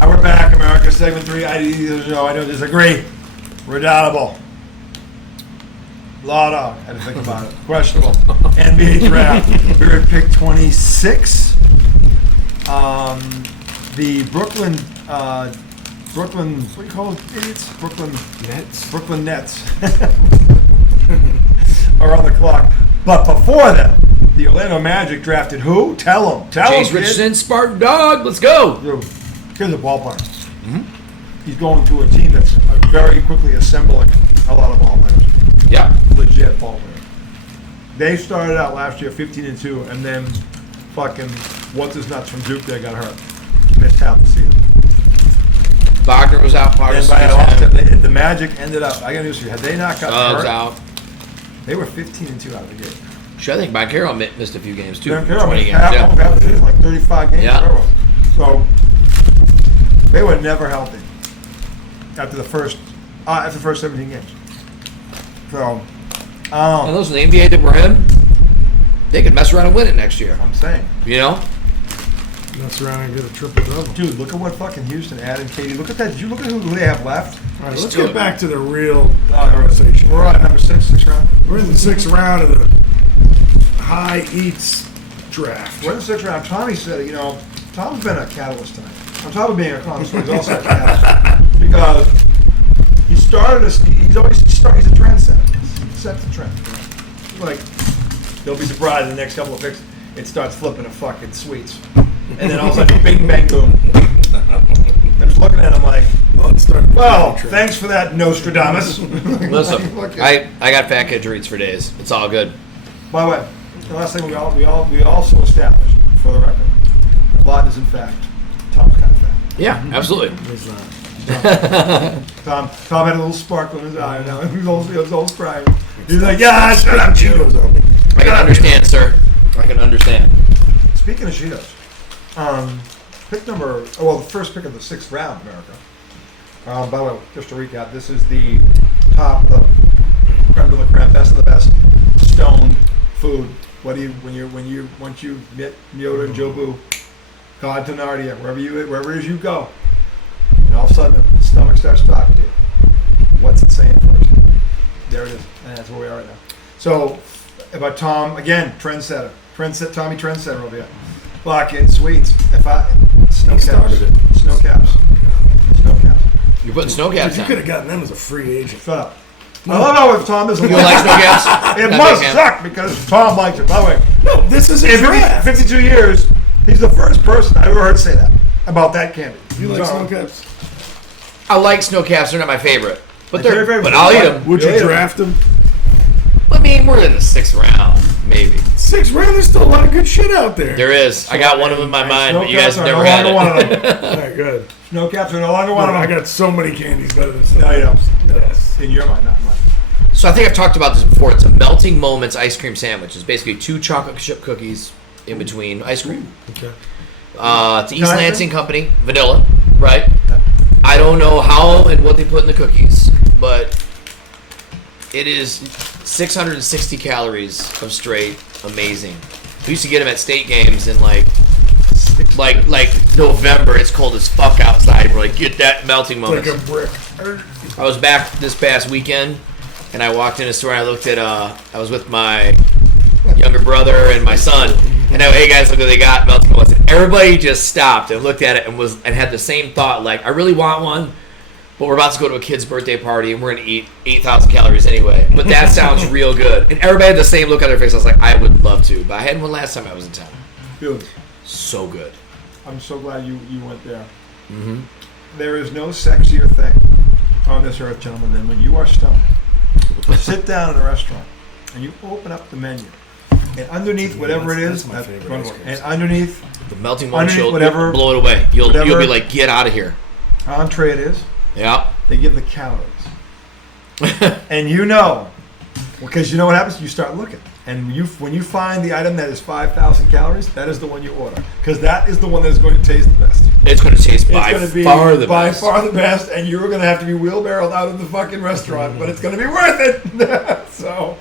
We're back, America. Segment 3. I don't disagree. Redoubtable. Law dog. I had to think about it. Questionable. NBA draft. We were at pick 26. The Brooklyn, what do you call it, idiots? Brooklyn Nets are on the clock. But before that, the Orlando Magic drafted who? Tell them. Chase Richardson, Spartan Dog. Let's go. Dude, here's a ball player. Mm-hmm. He's going to a team that's very quickly assembling a lot of ball players. Yeah. Legit ball players. They started out last year 15-2, and then fucking what's-his-nuts from Duke there got hurt. Missed half the season. Wagner was out part of the the Magic ended up, I got news for you, had they not gotten hurt, out. They were 15-2 out of the gate. Sure, I think Mike Carroll missed a few games too. 20 games, Yeah. Like 35 games. Yeah. So they were never healthy after the first 17 games. So and those in the NBA that were in, they could mess around and win it next year. I'm saying. You know? Mess around and get a triple-double. Dude, look at what fucking Houston added, Katie. Look at that. Did you look at who they have left? All right, let's get back to the real conversation. We're at number 6 round. We're in the 6th round of the high eats draft. We're in the 6th round. Tommy said, Tom's been a catalyst tonight. On top of being a connoisseur, he's also a catalyst. Because he started he's a trendsetter. He sets the trend. Like, they'll be surprised in the next couple of picks, it starts flipping to fucking sweets. And then all of a sudden, bing, bang, boom. I'm just looking at him like, well, thanks for that, Nostradamus. Listen, I got fat kid treats for days. It's all good. By the way, the last thing we also established, for the record, Lawton is in fact Tom's kind of fat. Yeah, absolutely. He's not. Tom had a little sparkle in his eye now. He was all crying. He's like, yeah, shut up, Cheetos on me. I can understand, sir. I can understand. Speaking of Cheetos, the first pick of the 6th round, America. By the way, just to recap, this is the top of the creme de la creme, best of the best, stoned food. Once you get Yoda and Jobu, God to Narnia, wherever it is you go, and all of a sudden the stomach starts talking to you. What's it saying first? There it is, and that's where we are right now. So, about Tom, again, trendsetter. Tommy trendsetter over here. Fucking sweets. Snow caps. You're putting snow caps You on. could have gotten them as a free agent. Shut up. I love how if Tom doesn't You like snow caps? It must suck because Tom likes it. By the way, No, this is a draft. 52 years, he's the first person I've ever heard say that about that candy. You like snow caps? I like snow caps. They're not my favorite. But Your favorite? But I'll eat them. Would you draft them? I mean, we're in the 6th round, maybe. 6th round, there's still a lot of good shit out there. There is. I got one of them in my mind, but you guys Snow have caps never are had no longer one of it. them. All right, good. Snow caps are no longer one of them. I got so many candies better than snow No, you don't. Yes. In your mind, not mine. So I think I've talked about this before. It's a Melting Moments ice cream sandwich. It's basically 2 chocolate chip cookies in between ice cream. Okay. It's East Lansing Company, vanilla, right? I don't know how and what they put in the cookies, but it is 660 calories of straight amazing. We used to get them at state games in like November. It's cold as fuck outside. We're like, get that Melting Moments. Like a brick. I was back this past weekend, and I walked in a store and I looked at, I was with my younger brother and my son, and I, hey guys, look what they got, Melting Moments. And everybody just stopped and looked at it and had the same thought, like, I really want one, but we're about to go to a kid's birthday party and we're going to eat 8,000 calories anyway. But that sounds real good. And everybody had the same look on their face. I was like, I would love to, but I had one last time I was in town. Dude, So good. I'm so glad you went there. Mm-hmm. There is no sexier thing on this earth, gentlemen, than when you are stoned. Sit down in a restaurant and you open up the menu, and underneath whatever it is, that's my favorite ice cream. and underneath The Melting Moments, you'll whatever- blow it away. You'll whatever- be like, get out of here. entree it is, Yeah. they give the calories. And you know, because you know what happens? You start looking. And when you find the item that is 5,000 calories, that is the one you order. Because that is the one that is going to taste the best. It's going to taste It's by going to be far the by best. far the best, and you're going to have to be wheelbarrowed out of the fucking restaurant, but it's going to be worth it. So,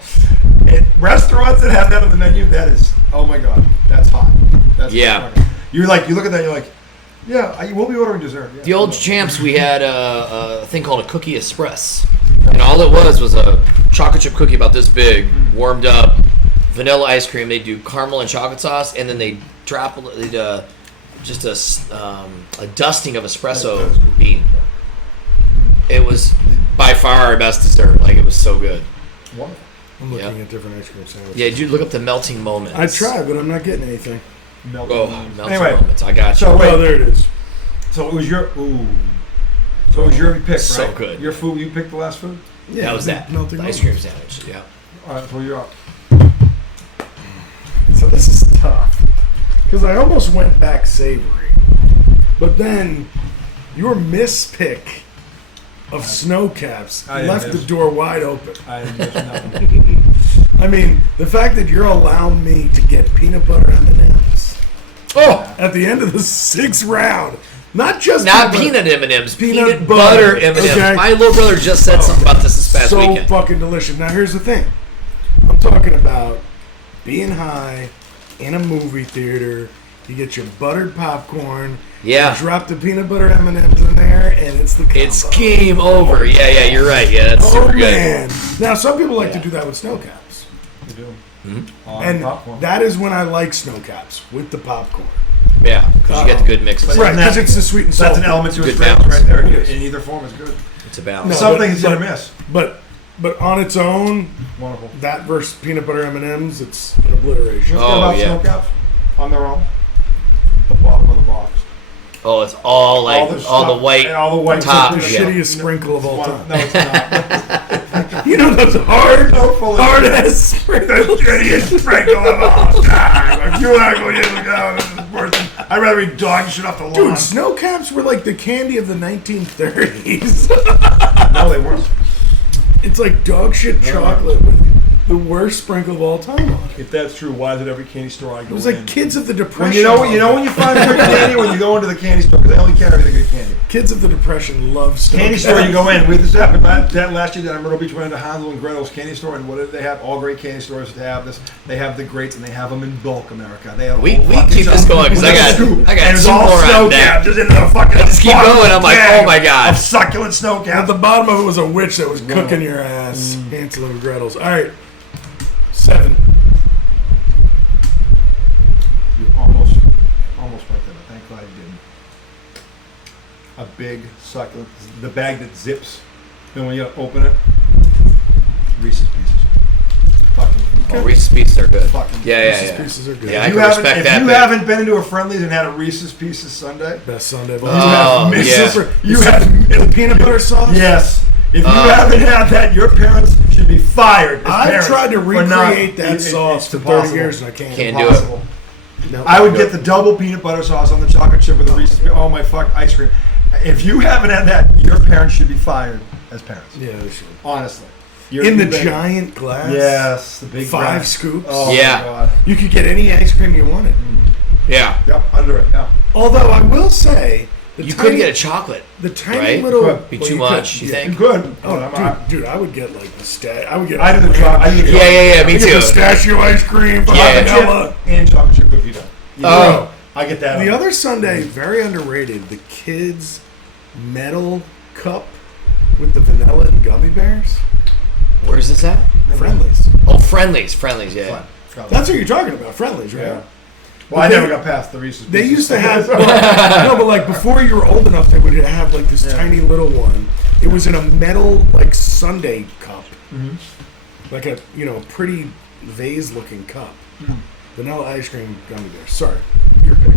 restaurants that have that on the menu, that is, oh my god, that's hot. That's Yeah. You look at that, and you're like, Yeah, we'll be ordering dessert. Yeah. The old champs, we had a thing called a cookie express, and all it was a chocolate chip cookie about this big, warmed up, vanilla ice cream. They do caramel and chocolate sauce, and then they drop just a dusting of espresso bean. It was by far our best dessert. Like, it was so good. Wonderful. I'm looking at different ice cream sandwiches. Yeah, dude, look up the melting moments. I tried, but I'm not getting anything. Melting moments. I got you. So wait, Oh, there it is. So it was your So it was your pick, right? So good. Your food. You picked the last food. Yeah, That was that. melting The ice moments. cream sandwich. Yeah. All right, so you're up. So this is tough because I almost went back savory, but then your mispick of snow caps I left didn't the door wide open. I didn't miss nothing. I mean, the fact that you're allowing me to get peanut butter M&Ms at the end of the 6th round, not peanut M&Ms, Peanut peanut butter, butter M&Ms. okay. My little brother just said something about this past so weekend. fucking delicious. Now here's the thing, I'm talking about being high in a movie theater. You get your buttered popcorn. Yeah. You drop the peanut butter M&Ms in there, and it's the combo. It's game over. Yeah, you're right. Yeah, that's super good. Man. Now, some people like to do that with snow caps. You do. Mm-hmm. And Popcorn. that is when I like snow caps, with the popcorn. Yeah, because you get the good mixes. Right, because it's the sweet and That's salty. an element to Good experience balance. right there. In either form is good. It's a balance. No. Some things hit or miss. But on its own, Wonderful. that versus peanut butter M&Ms, it's an obliteration. What's Oh, about yeah. snow caps on their own? The bottom of the box. Oh, it's all like all the stuff- white all the white top. The stuff. Yeah. shittiest sprinkle of all time. No, it's not. You know those hard full of ass sprinkles. The shittiest sprinkle of all time. If you want to go, this is worse. I'd rather eat dog shit off the lawn. Dude, snow caps were like the candy of the 1930s. No, they weren't. It's like dog shit chocolate with the worst sprinkle of all time on it. If that's true, why is it every candy store I go It was in? like Kids of the When Depression. you know when you find good candy when you go into the candy store because they only carry the good candy. Kids of the Depression love snow Candy caps. store you go in. This happened last year that I Myrtle Beach went into Hansel and Gretel's candy store, and what did they have? All great candy stores to have this. They have the greats and they have them in bulk, America. They have We whole fucking keep this stuff. going because I got And it was two all more snow on deck. caps just into the fucking. I just keep bottom going. I'm like, bag oh my God. of succulent snow At caps. the bottom of it was a witch that was cooking your ass. Hansel and Gretel's. All right, 7. You almost went there. Thank God you didn't. A big succulent, the bag that zips. Then when you open it, Reese's Pieces. Fucking. Oh, Reese's Pieces are good. Fucking Yeah. Reese's Pieces are good. Yeah, I If can respect that. If you bit. haven't been into a Friendly's and had a Reese's Pieces sundae, Best Sunday of all you time. have yeah. missed. You The have peanut butter sauce? yes. If you haven't had that, your parents should be fired. as I've parents tried to for not- recreate that sauce it's for 30 impossible. years and I can't. Can't do it. Impossible. No, I would get the double peanut butter sauce on the chocolate chip with the Reese's. Oh my fuck, ice cream. If you haven't had that, your parents should be fired as parents. Yeah, they should. Honestly. In the giant glass? Yes, the big 5 glass. scoops? Oh Yeah. my God. You could get any ice cream you wanted. Yeah. Yep, under it. Yeah. Although I will say, You could get a chocolate. the tiny right? little Could be well, too you much, could, you yeah. think? Good. Oh, dude, I would get like I would get. I do the lamb chocolate. I do the shit. Yeah, me I get too. pistachio ice cream, Yeah. vanilla. And chocolate chip cookie dough. Oh. I get that. The other Sunday, very underrated, the kids' metal cup with the vanilla and gummy bears. Where's this at? Friendlies. Oh, Friendlies, yeah. That's what you're talking about, Friendlies, right? Yeah. Well, I never got past the Reese's. They Pieces. used to have no, but like before you were old enough, they would have like this tiny little one. It was in a metal like sundae cup, like a pretty vase looking cup. Vanilla ice cream gummy bears. Sorry, your pick.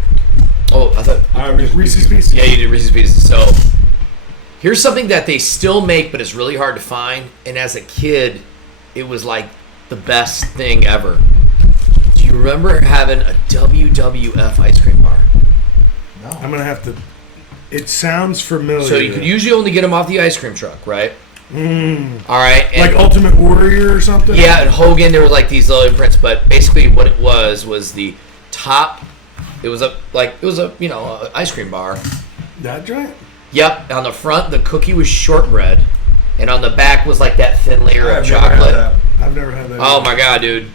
Oh, I thought Reese's Pieces. Yeah, you did Reese's Pieces. So here's something that they still make, but it's really hard to find. And as a kid, it was like the best thing ever. Do you remember having a WWF ice cream bar? No. I'm gonna have to. It sounds familiar. So you could usually only get them off the ice cream truck, right? All right. And like Ultimate Warrior or something. yeah, and Hogan, there were like these little imprints, but basically what it was the top. It was a ice cream bar. That giant. Yep. On the front, the cookie was shortbread, and on the back was like that thin layer of I've never had chocolate. that. I've never had that. Oh my god, dude!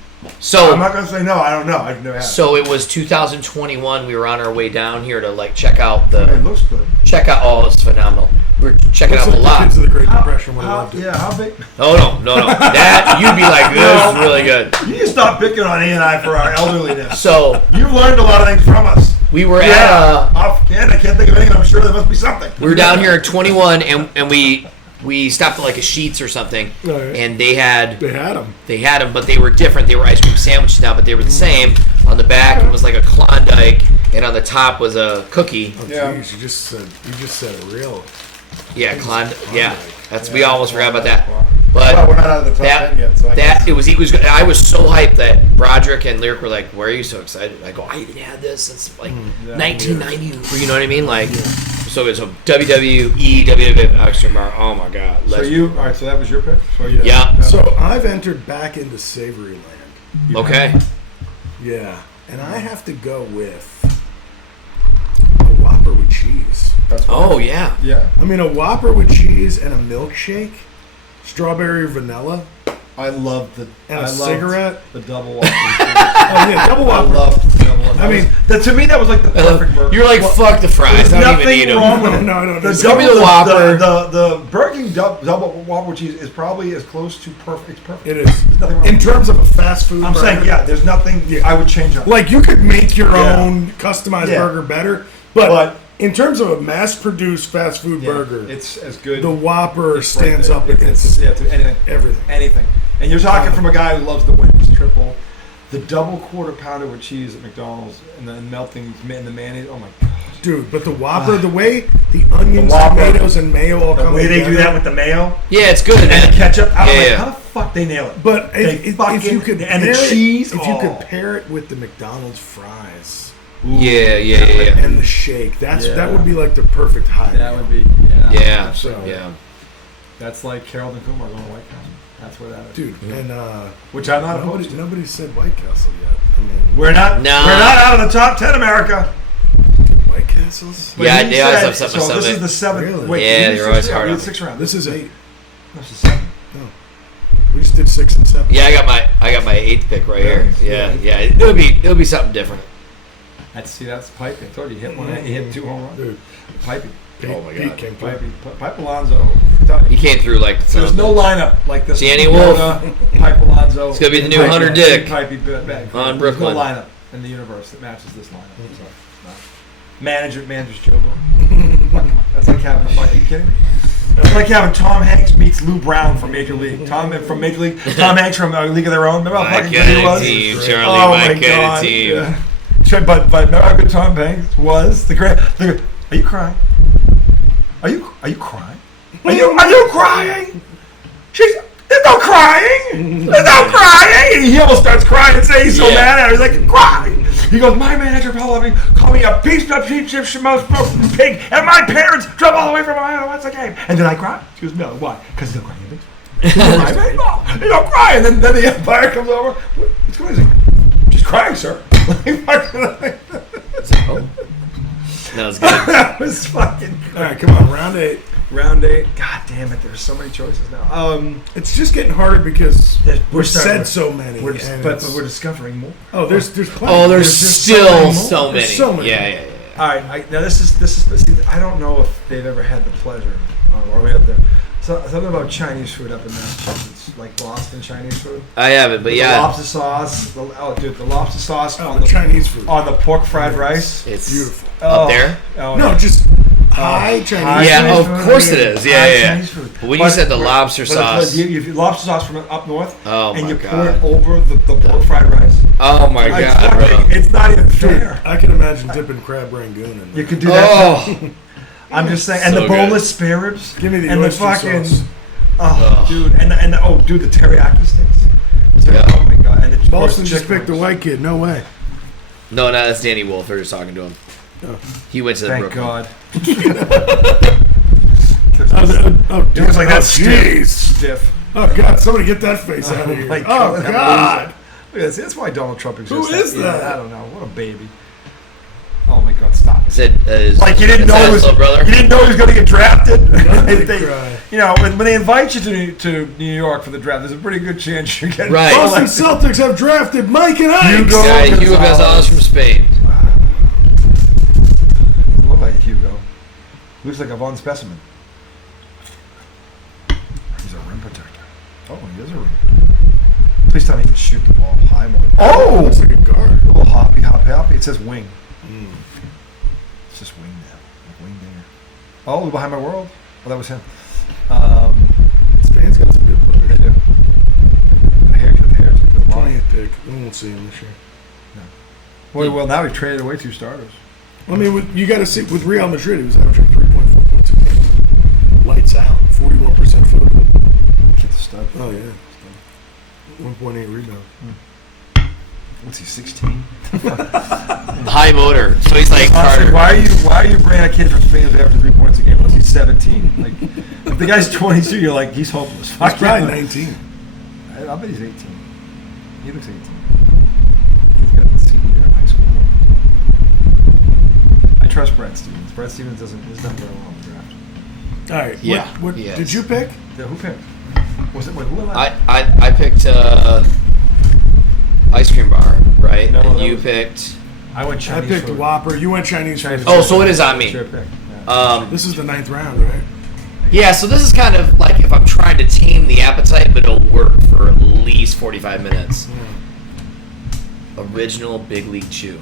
So I'm not gonna say no. I don't know. I've never had. So it was 2021. We were on our way down here to like check out It looks good. Oh, it's phenomenal. We were checking Looks out the like the kids lot. of the Great Depression would have loved it. Yeah, how big? Oh no. That you'd be like, this is really good. You can stop picking on E and I for our elderliness. So You've learned a lot of things from us. we were Yeah, offhand, I can't think of anything. I'm sure there must be something. we were down here at 21, and we stopped at like a Sheetz or something, Oh, yeah. and they had They had them. them, but they were different. They were ice cream sandwiches now, but they were the same. On the back it was like a Klondike, and on the top was a cookie. Oh, Yeah. geez, you just said a real. Yeah, Klondike. Yeah, we almost forgot about that. Well, But we're not out of the top 10 yet, so I guess. it was good. I was so hyped that Broderick and Lyric were like, "Why are you so excited?" I go, "I haven't had this since like 1990." You know what I mean? Like, so good. So WWE, WWF Extreme Bar. Oh my God. So Legend. all right, so that was your pick? So you Yeah. So I've entered back into savory land. Okay. Yeah, and I have to go with a Whopper with cheese. That's Oh yeah. Yeah. I mean, a Whopper with cheese and a milkshake, strawberry or vanilla, I love the and a I loved cigarette. The double Whopper. Oh yeah, double I Whopper. love the double Whopper. I mean, to me that was like the perfect burger. You're like, fuck the fries. There's I don't even nothing need them. wrong with it. No. The Give me the Whopper. The Burger King double Whopper with cheese is probably as close to perfect. It's perfect. It is. There's nothing wrong In with it. terms of a fast food I'm burger, saying, yeah, there's nothing I would change up. like you could make your Yeah. own customized Yeah. burger better, but But- in terms of a mass-produced fast food Yeah, burger, it's as good. the Whopper It's stands right up there. against to anything. everything. Anything. And you're talking from a guy who loves the Wendy's triple, the double quarter pounder with cheese at McDonald's, and then melting in the mayonnaise. Oh my god. Dude, but the Whopper, the way the onions, The Whopper. tomatoes, and mayo all The come way they together. do that with the mayo Yeah, it's good. and the Man. ketchup. I'm Yeah, like, yeah. how the fuck they nail it? But They if fucking- you could and the pair it- cheese, if you oh. could pair it with the McDonald's fries Yeah. and the shake, Yeah. that would be like the perfect high. That would be. Yeah. Absolutely. Yeah. That's like Carroll and Kumar going to White Castle. That's where that is. Dude, and Which I'm not opposed to. nobody said White Castle yet. I mean, We're not. No. We're not out of the top 10, America. White Castles? But Yeah, he they always said- have something So to this say. is the seventh. Really? Wait, Yeah, did we do they're six always rounds? hard We on did 6 rounds. This is 8. This is 7. We just did 6 and 7. Yeah, I got my 8th pick right here. Yeah. It'll be something different. That's piping. I told you, he hit one. He hit 2 home runs. Dude, Piping. Oh my Pete God. came through. Piping. Pipe Alonso. I'm telling He you. came through like There's no lineup like this. Danny Wolf. Pipe Alonso. It's gonna be the new Pipey- Hunter Dick Pipey bag. on There's Brooklyn. no lineup in the universe that matches this lineup. So, no. Manager's Joe Blow. Come on. That's like having. Are you kidding me? It's like having Tom Hanks meets Lou Brown from Major League. Tom Hanks from League of Their Own. Remember how My fucking good he kind was? of team, Oh Charlie. My my kind of God. team. Yeah. But remember how good Tom Hanks was? Are you crying? Are you crying? Are you crying? There's no crying. There's no crying. And he almost starts crying and saying he's so Yeah. mad at her. He's like, crying. He goes, my manager called me a piece of cheap schmoes pig, and my parents drove all the way from Ohio to watch the game. And did I cry? She goes, no. Why? Because he's not crying. He's not crying. No, you don't cry. And then the umpire comes over. What's going on? She's crying, sir. Oh. That was good. That was fucking All right, come on, round 8. round 8. God damn it! There's so many choices now. It's just getting harder because We're we've starting said with- so many. but and we're it's- discovering more. oh, there's plenty. Oh, there's just still more. so many. There's so many. Yeah. All right, now this is. See, I don't know if they've ever had the pleasure, or we have the something about Chinese food up in Massachusetts, like Boston Chinese food. I haven't, but The yeah, lobster sauce. The lobster sauce Oh, on the Chinese food. on the pork fried rice. it's Beautiful. up there. Oh, No, yeah. just high Chinese. High Yeah, Chinese of food. course it is. Yeah, High yeah. Chinese food. But when you said the lobster sauce, you lobster sauce from up north, Oh and my you God. pour it over the pork fried rice. oh my It's God, bro. fucking- It's not even Dude, fair. I can imagine dipping crab rangoon in You there. could do that. Oh, I'm just saying, and So the good. boneless spare ribs, Give me the and the oyster fucking, sauce. oh, dude, and the teriyaki sticks. Yeah. Oh my God, and the Boston roast just chicken picked a wings. white kid. No way. no, that's Danny Wolf. They're just talking to him. Oh. He went to the Thank Brooklyn. God. It was like that stiff. Jeez. Stiff. Oh God! Somebody get that face out of here. my Oh God. God! Look at this. That's why Donald Trump exists. Who is that? I don't know. What a baby. Oh my God, stop. Is it Like you didn't know he was, little brother? you didn't know he was going to get drafted. They They- cry. you know, when they invite you to New York for the draft, there's a pretty good chance you're getting Right. Boston selected. Celtics have drafted Mike and Ike. Hugo. Yeah, Hugo Gonzalez from Spain. Doesn't look like Hugo. Looks like a Von specimen. He's a rim protector. Oh, he is a rim. Please tell me he can shoot the ball high more. Oh, Looks like a guard. a little hoppy. It says wing. It's just wing now. Like wing dinger. Oh, behind my world. Well, that was him. Spain's got some good They players. do. The hair to the line. 20th pick. We won't see him this year. Well, now we've traded away 2 starters. I mean, you got to see with Real Madrid, he was averaging 3.4 points a game. Lights out, 41% field goal. Kid's a stud. Oh yeah, 1.8 rebound. What's he, 16? High motor. So he's like Honestly, Carter. why are you bringing a kid from Spain who's averaging 3 points a game unless he's 17? Like, if the guy's 22, you're like, he's hopeless. He's Fuck probably him. 19. I bet he's 18. He looks 18. He's got the senior high school. I trust Brett Stevens. Brett Stevens doesn't. He's done very well in the draft. All right. Yeah, What he is. did you pick? Yeah, who picked? Was it? Wait, who am I picked ice cream bar, right? No, and that you was- picked. I went I Chinese. picked food. Whopper. You went Chinese. Chinese food. Oh, so it is on me. Sure pick. Yeah. This is the 9th round, right? Yeah, so this is kind of like if I'm trying to tame the appetite, but it'll work for at least 45 minutes. Original Big League Chew.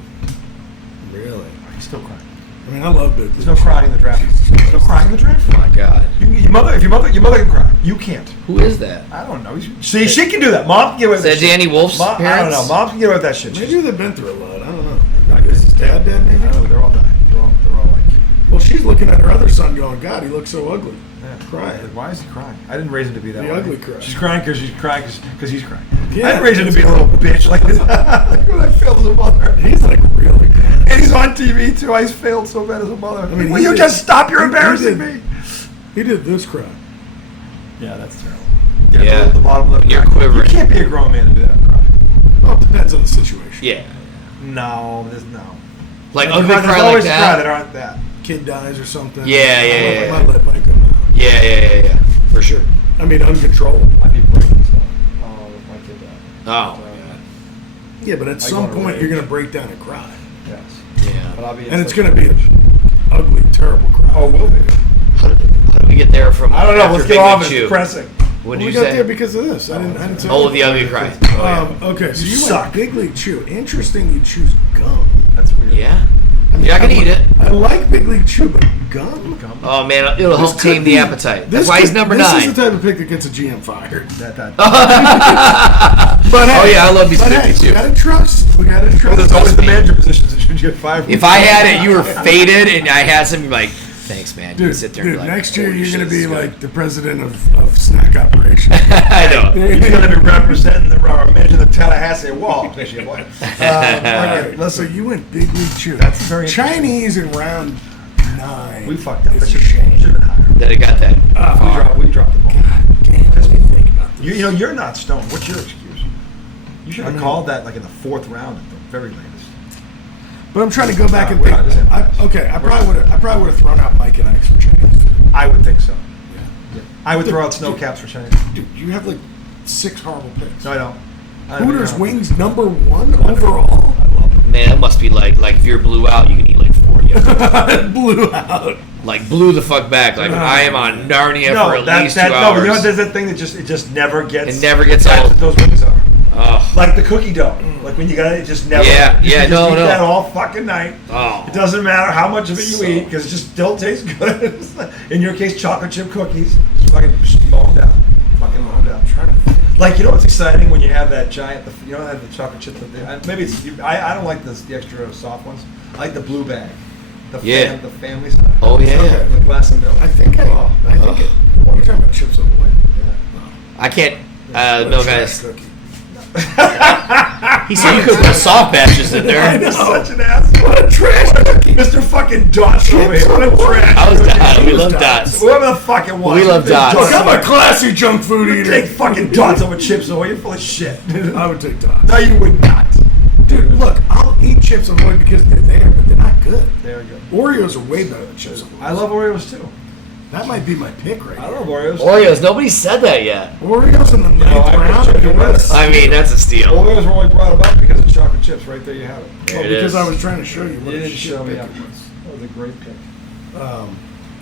Really? He's still crying. I mean, I love Big. There's no crying in the draft. There's no crying in the draft. Oh my God. Your mother can cry. You can't. Who is that? I don't know. See, she can do that. Mom can get away with Is that shit. Danny Wolf's Mom, I don't parents? know. Mom can get away with that shit. Maybe She's- they've been through a lot. I don't know. Is his dad dead? Maybe. I don't know. They're all dying. They're all like. Well, she's looking at her other son, going, "God, he looks so ugly." Yeah. Crying. Why is he crying? I didn't raise him to be that The way. ugly cry. She's crying because he's crying. Yeah, I didn't raise him to be a little bitch like this. Like when I failed as a mother. He's like really good. And he's on TV too. I failed so bad as a mother. mean, Will he you did- just stop? You're he embarrassing did- me. He did this cry. Yeah, that's terrible. Yeah. The bottom lip. When you're cry. quivering. You can't be a grown man to do that cry. Well, it depends on the situation. Yeah. No, there's no. Like There's ugly cry like always cry that? that aren't that. Kid dies or something. Yeah. My lip might go down. Yeah. For sure. I mean, uncontrollable. I'd be breaking stuff. Oh, if my kid died. Oh. Yeah, but at some go to point rage. you're gonna break down and cry, Yes. Yeah. But I'll be. and it's gonna be an ugly, terrible cry. Oh, will be. How did we get there from? I don't know. after Let's Big get League off. It's Chew? depressing. What did we you got say? there because of this. I didn't say. Oh, the ugly cry. Oh, yeah. Okay, so You you suck. went Big League Chew. Interesting, you choose gum. That's weird. Yeah. I mean, Yeah, I can eat it. I like Big League Chew, but gum. Oh man, it'll help This could tame the be- appetite. this That's why he's could- number this 9. is the type of pick that gets a GM fired. That. But hey, Oh, yeah, I love these but hey, 52. we gotta trust. We gotta trust. Well, there's always the me. manager positions that you get fired. If I had it, you were faded, and I had some, you'd be like, thanks, man. You Dude, sit there and be like, next year "Holy you're shit, gonna this be is good." like the president of snack operations. I know. He's going to be representing the managing the Tallahassee Wall this year, boy. Okay, so you went Big League Chew. That's very Chinese in round 9. We fucked up. It's That a should shame. have been higher. That it got that. We dropped the ball. Damn, let me think about this. You know, you're not stoned. What's your excuse? You should have I mean- called that like in the 4th round at the very latest. But I'm trying to go back and We're think. not, this ain't nice. I probably would have thrown out Mike and Ike's for Chinese food. I would think so. Yeah. I would throw out snow caps for Chinese. Dude, you have like 6 horrible picks. No, I don't. Hooters wings number 1 overall. I love them. Man, that must be like if you're blue out, you can eat like 40 of them. Blew out. Like blew the fuck back. Like I am on Narnia for at least 2 No, hours. but you know, there's that thing that just never gets. It never gets That's old. what those wings are. Oh. Like the cookie dough. Like when you got it just never. Yeah, you yeah, can just no, eat no. that all fucking night. Oh. It doesn't matter how much of it you So- eat because it just still tastes good. It's like- in your case, chocolate chip cookies. Just fucking mow them down. Fucking mow them down. I'm trying to. Like, you know what's exciting when you have that giant. You don't have the chocolate chip. Maybe it's. I don't like the extra soft ones. I like the blue bag. Yeah. The family size. Oh, yeah. Okay. The glass of milk. I think it. What are you talking about? Chips Ahoy? I can't. What a Milk trash ice. cookie. He said you could put soft batches in there. You're such an asshole. What a trash cookie. Mr. fucking Dots over here. What a trash. I was Dots. We was love Dots. Dots. Whoever the fuck it was. We love Dots. Look, I'm a classy junk food You eater. take fucking Dots over Chips Ahoy. You're full of shit. I would take Dots. No, you would not. Dude, look, I'll eat Chips Ahoy because they're there, but they're not good. They're good. Oreos are way better than Chips Ahoy. I love Oreos too. That might be my pick right I now. love Oreos. Oreos. Nobody said that yet. Oreos in the ninth I round. put chicken with it. I mean, that's a steal. Oreos were only brought about because of chocolate chips. Right there, you have it. There Well, it because is. I was trying to show you what You a didn't shit show me. pick Yeah. it was. That was a great pick.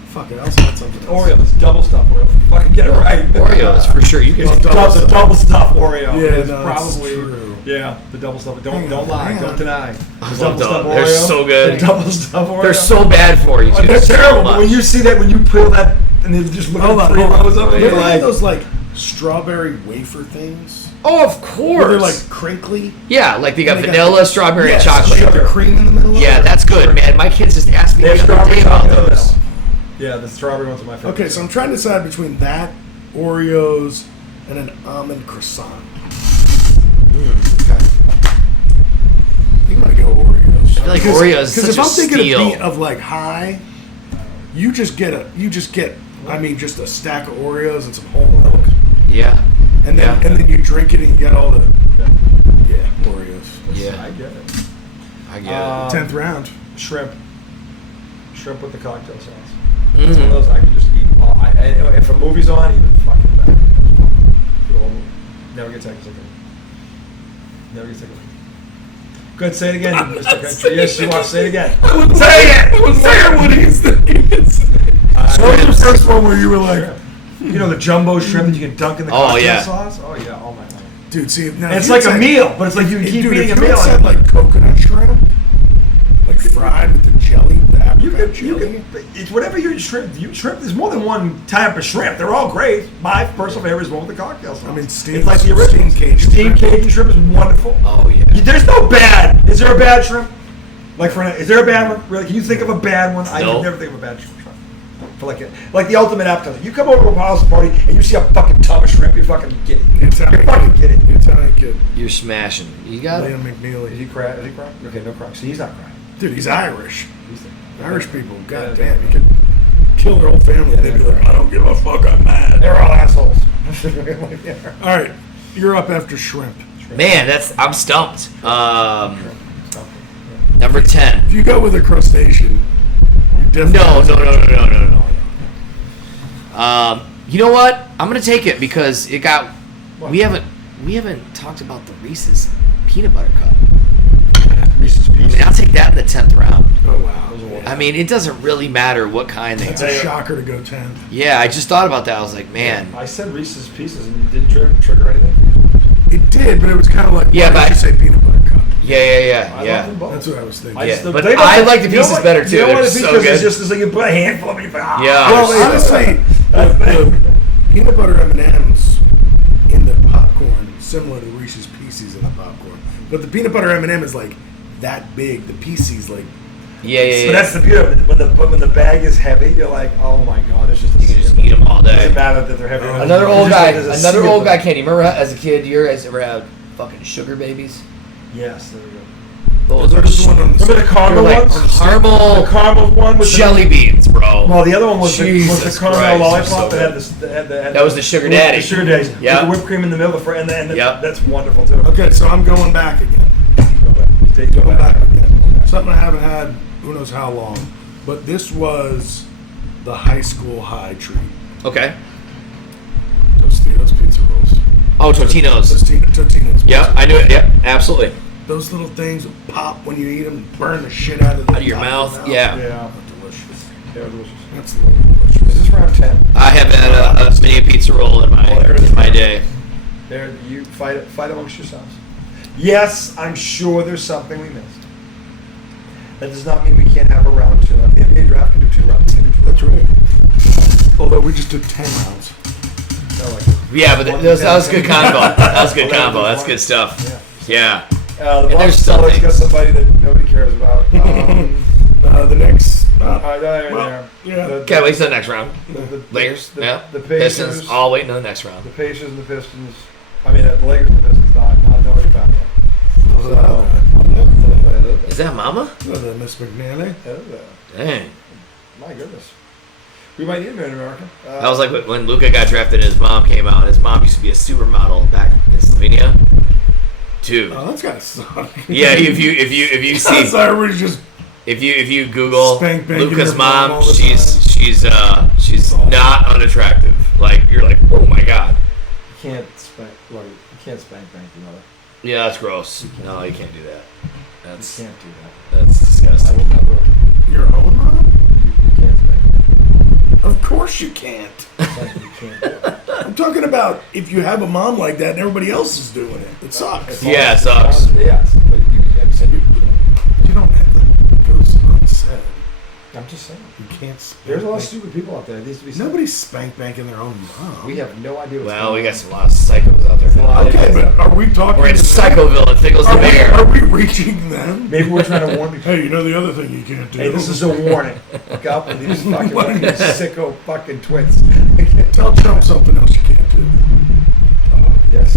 Fuck, I also had something else. Oreos, double stuff Oreo. Fucking get it right. Oreos for sure. You can. The double stuff Oreo Yeah, is no, it's probably true. the double stuff. Don't Hang on, lie. hang Don't on. deny. I The love double stuff those. They're Oreo. so good. The double stuff Oreo. They're so bad for you. Too. They're So terrible. much. But when you see that, when you peel that, and they just look Hold at on, 3 hold on. rows of it, You you're ever had like, those like strawberry wafer things? Oh, of course. Where they're like crinkly? yeah, like they got And they vanilla, strawberry, Yes, and chocolate. sugar cream in the middle of Yeah, it. that's good, man. My kids just asked me they have the other strawberry day about chocolate. those. Yeah, the strawberry ones are my favorite. Okay, so I'm trying to decide between that, Oreos, and an almond croissant. Okay. I think I'm gonna go Oreos. I feel like Oreos is Because such if I'm a thinking steal. of like high, you just get just a stack of Oreos and some whole milk, Yeah. and then Yeah. and then you drink it and you get all the Yeah. Oreos. Yeah. I get it. I get it. 10th round. Shrimp with the cocktail sauce. Mm. It's one of those I can just eat. If a movie's on, even fucking back. Never get seconds again. Never get seconds. Go ahead, say it again, Mr. Country. Yes, you are. Say it again. Say it! I was saying what he's thinking. What was the first one where you were like, You know the jumbo shrimp that you can dunk in the Oh, cocktail yeah. sauce? Oh, yeah. Oh, my God. dude, see, now And if it's you like had a said- meal, but it's like you can keep Dude, eating if a you meal. had said like coconut shrimp, like fried with the jelly, the You apricot can, jelly. it's whatever you shrimp. There's more than one type of shrimp. They're all great. My personal favorite is one with the cocktail sauce. I mean, it's like the original. steamed Cajun Steamed shrimp. Cajun shrimp is wonderful. Oh yeah. There's no bad. Is there a bad shrimp? Is there a bad one? Really? Can you think of a bad one? I No. can never think of a bad shrimp. For like the ultimate appetizer. You come over to a house party and you see a fucking tub of shrimp, you're fucking giddy. Italian You're fucking kid. giddy. Italian kid. You're smashing. You got it. Liam Is McNeely. he crying? Is he crying? Okay, no crying. See, he's not crying. Dude, he's Irish. He's Irish people, Yeah. goddamn, you could kill their whole family. Yeah, They'd be they're like, I don't give a fuck, I'm mad. They're all assholes. Yeah. All right, you're up after shrimp. Man, I'm stumped. Number 10. If you go with a crustacean, you're definitely No. You know what? I'm gonna take it because it got. What? We haven't talked about the Reese's peanut butter cup. Reese's I Pieces. mean, I'll take that in the 10th round. Oh wow, I mean, it doesn't really matter what kind they that's are. a shocker to go 10. Yeah, I just thought about that. I was like, man. I said Reese's Pieces and you didn't trigger anything. It did, but it was kind of like, Yeah, why but did you say peanut butter cup? Yeah. I love them both. That's what I was thinking. I Yeah, just- but the thing about I the- like the you know pieces what- better, too. You know what They're it's so because good. it's just like you put a handful of it. Yeah. Well, honestly, the peanut butter M&Ms in the popcorn similar to Reese's Pieces in the popcorn, but the peanut butter M&M is like that big. The Pieces like Yeah. But that's the beauty of it. When the bag is heavy, you're like, oh my god, it's just a You can just eat them all It day. doesn't matter that they're heavy. or not. Another It's old just guy. like there's a Another sea old of guy. them. Candy. Remember as a kid, you guys ever had fucking sugar babies? Yes, there we go. Those are There's one on the Remember the caramel They're like ones? caramel The caramel one with jelly beans, bro. Well, the other one was the Jesus caramel Christ, lollipop they're that had so this. That was the sugar daddy. The sugar daddies. Yeah. With the whipped cream in the middle, and Yep. that's wonderful too. Okay, so I'm going back again. Go back. Go Going back back. again. Something I haven't had who knows how long, but this was the high school high treat. Okay. Tostitos pizza rolls. Oh, Totino's. Totino's. Yeah, pizza I knew rolls. it. Yeah, absolutely. Those little things will pop when you eat them, burn the shit out of the Out of your top mouth, yeah. Yeah. Delicious. They're delicious. That's delicious. Is this round 10? I have had a mini pizza roll in my day. There, you fight amongst yourselves. Yes, I'm sure there's something we missed. That does not mean we can't have a round 2. The NBA draft can do 2 rounds. We can do 2 That's right. Although we just did 10 rounds. I like it. Yeah, but that was good combo. That was good combo. That's good stuff. Yeah. Yeah. The And there's Boston still Celtics things. got somebody that nobody cares about. The next. There. Yeah. Okay, wait till the next round. The Lakers, yeah. The Pacers. Pistons, all waiting on the next round. The Pacers and the Pistons. I mean, the Lakers and the Pistons. Not nobody found yet. Is that Mama? Miss McNally. Dang. My goodness. We might need him in America. That was like when Luka got drafted and his mom came out. His mom used to be a supermodel back in Slovenia. dude. Oh, that's gotta suck. Yeah, if you see, so everybody's just if you Google Spank banking Luca's your mom mom, all the she's not unattractive. Like you're like, oh my god. You can't spank. Well, you can't spank bank your mother. Yeah, that's gross. No, you can't do that. That's You can't do that. that's I disgusting. will never. your own mom. You can't spank. Of course you can't. You can't do it. I'm talking about if you have a mom like that and everybody else is doing it. It sucks. Yeah, it sucks. Yes, but I'm saying you can't. You don't have to. It goes unsaid. I'm just saying. You can't. Spank There's a lot of bank- stupid people out there. It needs to be said. Nobody's spank banking their own mom. We have no idea what's Well, we going got some lot of psychos out there. a lot of Okay, but are we talking? We're in to them? Psychoville and Thickles the Mayor. Are we reaching them? Maybe we're trying to warn people. Hey, you know the other thing you can't do. Hey, this is a warning. Look out for these fucking sicko fucking twits. Tell Trump something else you can't do. Yes,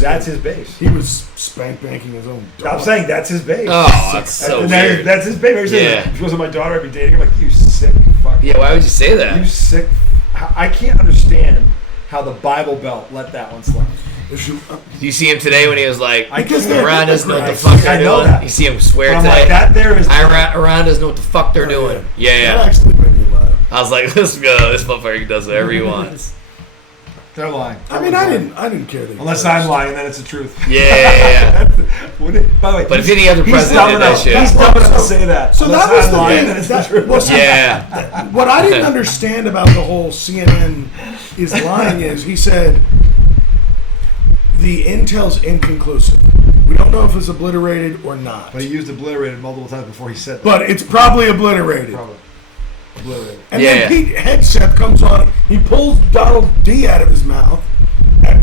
that's his base. He was spank banking his own dog. I'm saying that's his base. Oh, that's so weird. That's his base. Yeah. If she wasn't my daughter, I'd be dating her. Like, you sick fucking. Yeah, why would you say You that? sick. I can't understand how the Bible Belt let that one slide. If you- Do you see him today when he was like, Because they're Iran doesn't know what the hypocrites. fuck they're I know doing? that. You see him swear But I'm today? like, that there is. Iran doesn't know what the fuck they're Oh, doing. That Yeah. actually made me laugh. I was like, this motherfucker does whatever he wants. They're lying. I mean, I didn't care. That Unless I'm lying, then it's the truth. Yeah. By the way, But if any other he's president dumb did enough. that shit. He's dumb enough to say that. So Unless that was I'm the lying, thing. then it's the That, truth. well, see, Yeah. what I didn't understand about the whole CNN is lying is he said the intel's inconclusive. We don't know if it's obliterated or not, But he used obliterated multiple times before he said that. but it's probably obliterated. Probably. Obliterated. And Yeah. then Pete Hegseth comes on. He pulls Donald D out of his mouth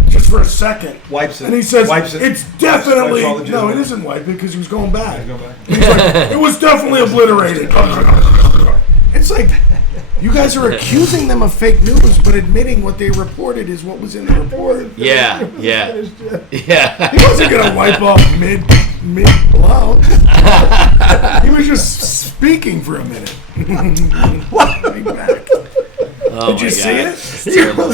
just for a second. Wipes it. And he says, Wipes it. it's definitely... Wipes all the No, jizz it out. isn't wiped because he was going back. Go back. He's like, it was definitely obliterated. It's like, you guys are accusing them of fake news, but admitting what they reported is what was in the report. Yeah. He wasn't going to wipe off mid-blow. He was just speaking for a minute. Be back. Oh Did you my see God. it? It's terrible.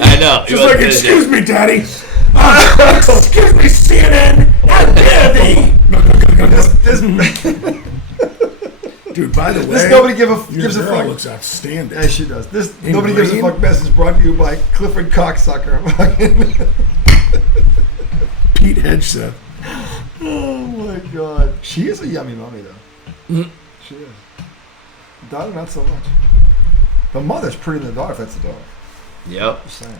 I know. Just like, excuse me, Daddy. Excuse me, CNN. How dare thee? Dude, by the way, This nobody gives a girl fuck. looks outstanding. Yeah, she does. This In nobody gives a green? fuck message brought to you by Clifford Cocksucker. Pete Hegseth. Oh my god. She is a yummy mommy though. She is. Daughter not so much. The mother's pretty than the daughter if that's the daughter. Yep. Just saying.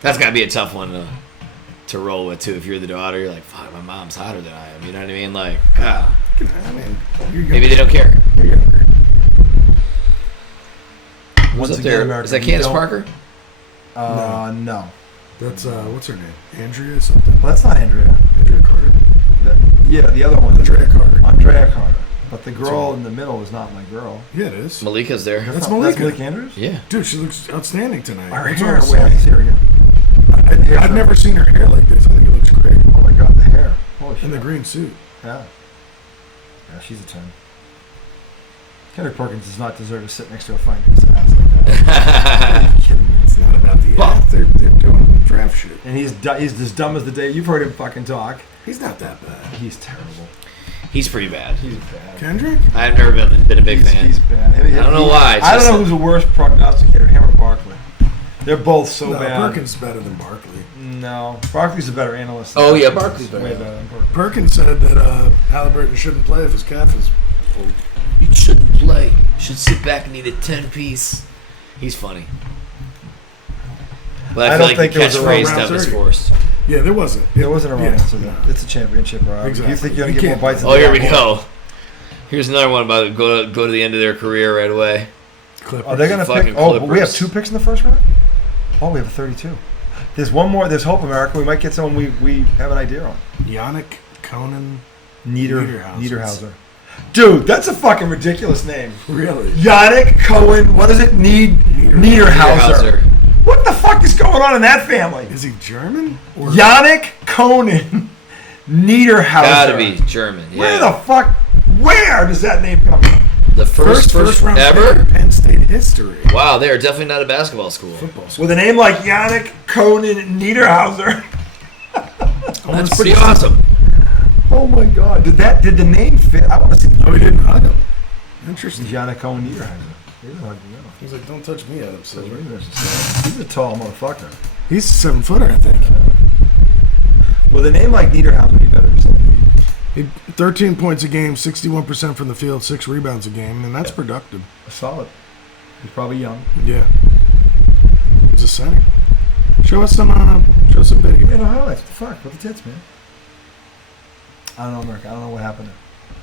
That's got to be a tough one to roll with, too. If you're the daughter, you're like, fuck, my mom's hotter than I am. You know what I mean? Like, I mean, maybe they don't care. You're younger. Who's Once up again, there? America, Is that we Candace don't- Parker? No. That's, what's her name? Andrea something? Well, that's not Andrea. Andrea Carter? Yeah, the other one. Andrea Carter. Andrea Carter. But the girl in the middle is not my girl. Yeah, it is. Malika's there. That's not- Malika. That's Malika Andrews? Yeah. Dude, she looks outstanding tonight. Her That's hair. all I'm Wait, I saying. see her again. I've never seen her hair like this. I think it looks great. Oh my god, the hair. Holy shit. And the green suit. Yeah. Yeah, she's a 10. Kendrick Perkins does not deserve to sit next to a fine piece of ass like that. Are you kidding me? It's not about the Well- ass. They're doing draft shit. And he's as dumb as the day. You've heard him fucking talk. He's not that bad. He's terrible. He's pretty bad. He's bad. Kendrick? I've never been a big fan. He's bad. I don't know why. It's I don't just know who's the worst prognosticator, him or Barkley. They're both so No, bad. Perkins is better than Barkley. No, Barkley's a better analyst. Oh, yeah, Barkley's better. way better than Perkins. Perkins said that Halliburton shouldn't play if his calf is old. You shouldn't play. You should sit back and eat a 10-piece. He's funny. But I feel don't like think the there was a catchphrase round stuff is 30. forced. Yeah, there wasn't. There wasn't a wrong Yeah, answer. no. It's a championship, Rob. Exactly. You think you're going You to get more can't- bites? Oh, here we go. Here's another one about go to the end of their career right away. Clippers. Are they going to Fucking pick? Oh, Clippers. we have 2 picks in the first round? Oh, we have a 32. There's one more. There's hope, America. We might get someone we have an idea on. Yannick Conan. Niederhauser. Dude, that's a fucking ridiculous name. Really? Yannick Cohen. What is it? Niederhauser. What the fuck is going on in that family? Is he German? Or Yannick Conan Niederhauser. Gotta be German. Yeah. Where the fuck? Where does that name come from? The first round pick ever? in Penn State history. Wow, they are definitely not a basketball school. Football school. With a name like Yannick Conan Niederhauser. That's pretty awesome. Oh my God! Did the name fit? I want to see. Oh, he didn't hug him. Interesting. Yannick Cohen Neiderhauser. He didn't hug me. No. He's like, don't touch me, Adam Silver. He's a tall motherfucker. He's a 7-footer, I think. With a name like Neiderhauser, he better be something. He 13 points a game, 61% from the field, 6 rebounds a game, and that's productive. Solid. He's probably young. Yeah. He's a center. Show us some video. Yeah, no highlights. What the fuck? What the tits, man? I don't know, America. I don't know what happened.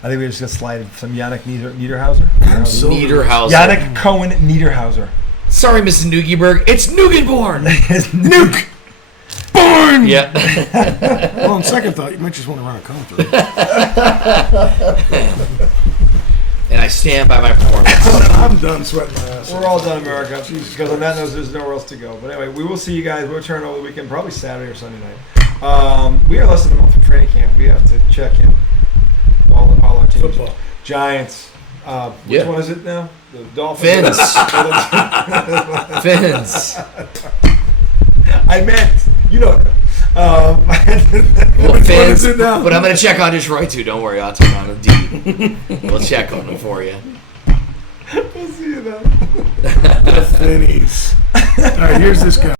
I think we just got slided. Some Yannick Neiderhauser. Neiderhauser. Yannick Cohen Neiderhauser. Sorry, Mrs. Nugenborg. It's Nugenborn. Nuke! Born! Yeah. Well, on second thought, you might just want to run a cone through. And I stand by my performance. I'm done sweating my ass. We're all done, America. Because on that note, there's nowhere else to go. But anyway, we will see you guys. We'll return over the weekend, probably Saturday or Sunday night. We are less than a month from training camp. We have to check in. All our teams. Football. Giants. Which one is it now? The Dolphins. Fins. I meant, you know. Well, What Fins. is it now? But I'm going to check on Detroit, too. Don't worry. I'll turn on the D. We'll check on them for you. We'll see you then. The Finnies. All right, here's this guy.